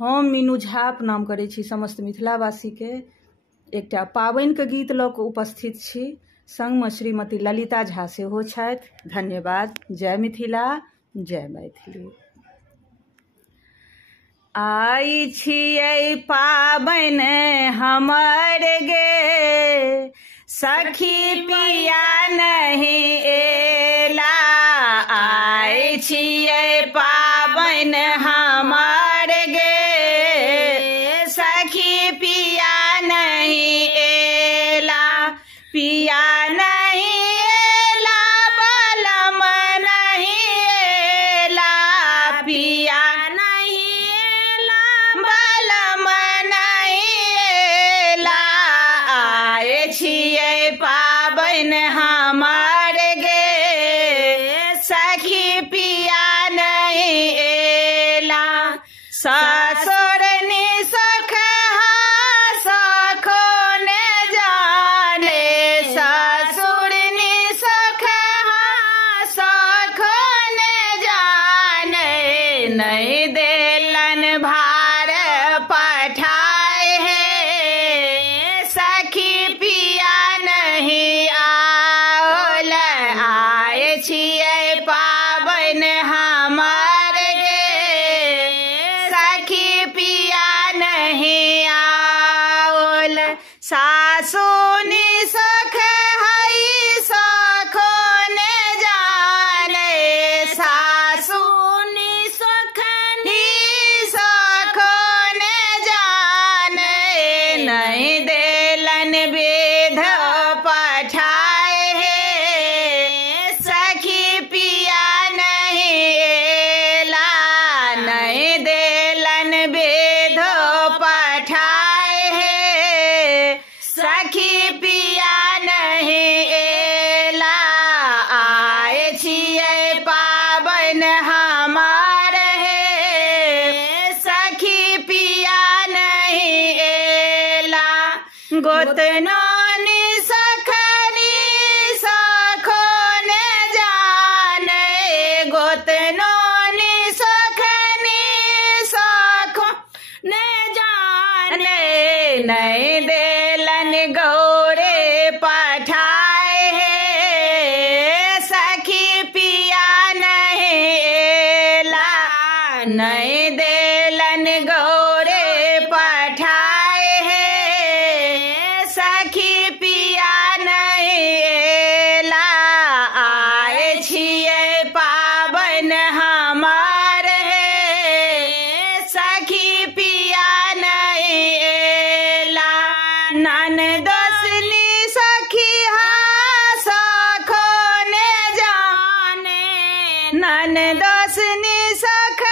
हम मीनू झा प्रणाम करै छी समस्त मिथिलावासी के। एकटा पाबनि के गीत लऽ कऽ उपस्थित छी, संगमे श्रीमती ललिता झा सेहो छथि। धन्यवाद। जय मिथिला, जय मैथिली। आई छियै पाबनि हमर गे, सखी पिया नहीं एला। आई छियै पाबनि हमर गे, सखी पिया नहीं एला। पिया नहीं एला, बलम नहीं एला। पिया नहीं एला, बलम नहीं एला। आए छियै पाबनि हमर गे, सखी पिया नहीं एला। ससुर निसख सखो ने जाने, ससुर निसख सखो ने जाने। नहीं देलन भार पठाए है, सखी पिया नहीं आओल। आए छियै पाबनि हमर गे, सखी पिया नहीं आओल। सासु निसख हई सखो ने जाने, सासु निसख सखो ने जाने। नहीं देलन वेद पठाए है, सखी पिया नहीं एला। नहीं देलन वेद पठाए है, सखी पिया नहीं एला। आए छियै पाबनि हमर है, सखी पिया नहीं एला। गोतनो निसखनी सखो ने जाने, गोतनो निसखनी सखो ने जाने। नहीं देलन गौरे पठाए है, सखी पिया नहीं एला। नहीं देलन गौरे पठाए है, सखी पिया नहीं एला। आए छियै पाबनि हमर है, सखी पिया नहीं एला। ननदोसनी सखी सखो ने जाने, ननदोसनी सख